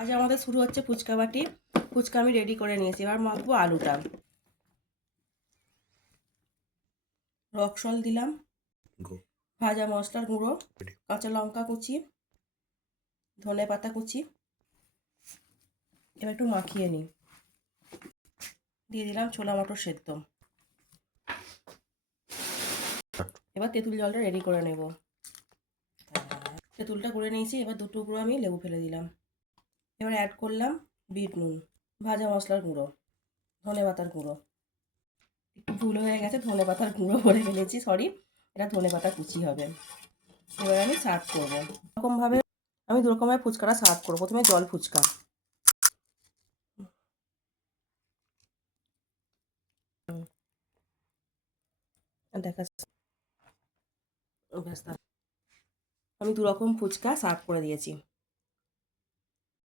আজ আমাদের শুরু হচ্ছে ফুচকা বাটি। ফুচকা আমি রেডি করে নিয়েছি, এবার মাখবো আলুটা। রক সল্ট দিলাম, ভাজা মশলার গুঁড়ো, কাঁচা লঙ্কা কুচি, ধনে পাতা কুচি। এবার একটু মাখিয়ে নিই। দিয়ে দিলাম ছোলা মটর সেদ্ধ। এবার তেঁতুল জলটা রেডি করে নেব। তেঁতুলটা করে নিয়েছি, এবার দুটো টুকরো আমি লেবু ফেলে দিলাম। এবার অ্যাড করলাম বিট নুন, ভাজা মশলার গুঁড়ো, ধনে পাতার গুঁড়ো। একটু ভুল হয়ে গেছে, ধনে পাতার গুঁড়ো করে ফেলেছি, সরি। এটা ধনে পাতা কুচি হবে। এবার আমি সার্ভ করবো এরকমভাবে। আমি দুরকমভাবে ফুচকাটা সার্ভ করবো। প্রথমে জল ফুচকা দেখাচ্ছি। আমি দুরকম ফুচকা সার্ভ করে দিয়েছি।